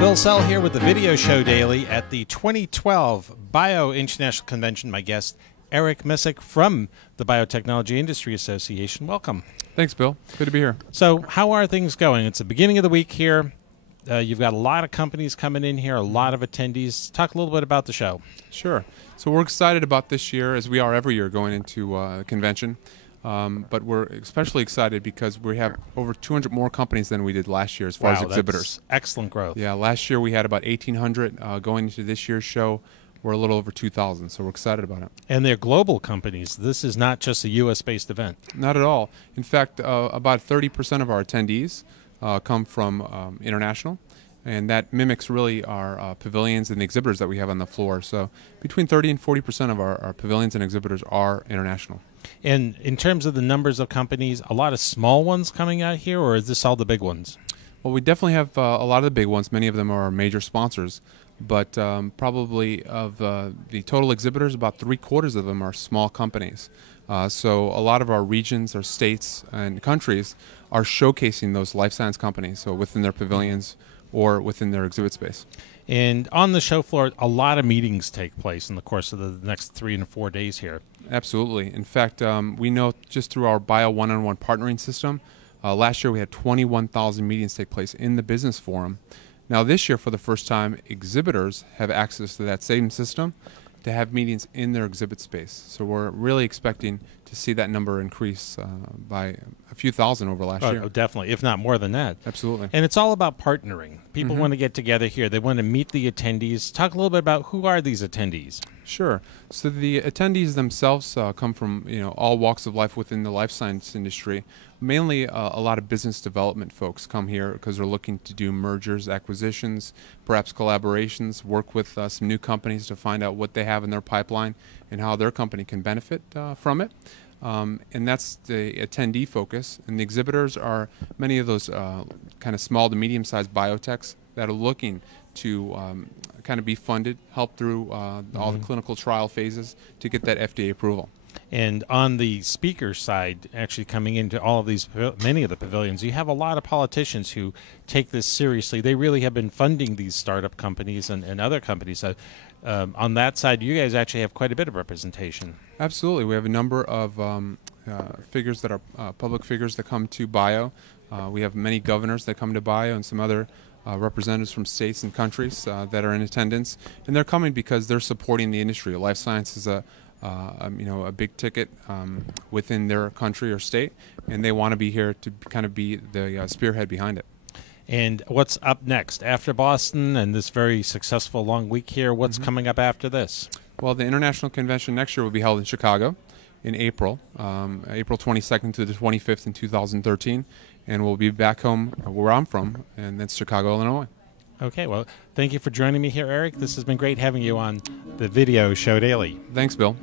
Bill Sell here with the Video Show Daily at the 2012 Bio International Convention. My guest, Eric Misic from the Biotechnology Industry Association. Welcome. Thanks, Bill. Good to be here. So how are things going? It's the beginning of the week here. You've got a lot of companies coming in here, a lot of attendees. Talk a little bit about the show. Sure. So we're excited about this year, as we are every year going into the convention. But we're especially excited because we have over 200 more companies than we did last year as far as exhibitors. That's excellent growth. Yeah, last year we had about 1,800. Going into this year's show, we're a little over 2,000, so we're excited about it. And they're global companies. This is not just a U.S.-based event. Not at all. In fact, about 30% of our attendees come from international, and that mimics really our pavilions and the exhibitors that we have on the floor. So between 30 and 40% of our pavilions and exhibitors are international. And in terms of the numbers of companies, a lot of small ones coming out here, or is this all the big ones? Well, we definitely have a lot of the big ones. Many of them are our major sponsors, but probably of the total exhibitors, about 3/4 of them are small companies. So a lot of our regions, our states, and countries are showcasing those life science companies, so within their pavilions or within their exhibit space. And on the show floor, a lot of meetings take place in the course of the next 3 and 4 days here. Absolutely. In fact, we know just through our Bio One-on-One partnering system, last year we had 21,000 meetings take place in the business forum. Now this year, for the first time, exhibitors have access to that same system to have meetings in their exhibit space. So we're really expecting to see that number increase by a few thousand over last year. Oh, definitely, if not more than that. Absolutely. And it's all about partnering. People want to get together here. They want to meet the attendees. Talk a little bit about who are these attendees. Sure. So the attendees themselves come from all walks of life within the life science industry. Mainly a lot of business development folks come here because they're looking to do mergers, acquisitions, perhaps collaborations, work with some new companies to find out what they have in their pipeline and how their company can benefit from it. And that's the attendee focus. And the exhibitors are many of those kind of small to medium-sized biotechs that are looking to kind of be funded, help through all the clinical trial phases to get that FDA approval. And on the speaker side, actually coming into all of these, many of the pavilions, you have a lot of politicians who take this seriously. They really have been funding these startup companies and other companies. On that side, you guys actually have quite a bit of representation. Absolutely. We have a number of figures that are public figures that come to Bio. We have many governors that come to Bio and some other representatives from states and countries that are in attendance. And they're coming because they're supporting the industry. Life science is a big ticket within their country or state, and they want to be here to kind of be the spearhead behind it. And what's up next? After Boston and this very successful long week here, what's coming up after this? Well, the International Convention next year will be held in Chicago in April, April 22nd to the 25th in 2013, and we'll be back home where I'm from, and that's Chicago, Illinois. Okay, well, thank you for joining me here, Eric. This has been great having you on the Video Show Daily. Thanks, Bill.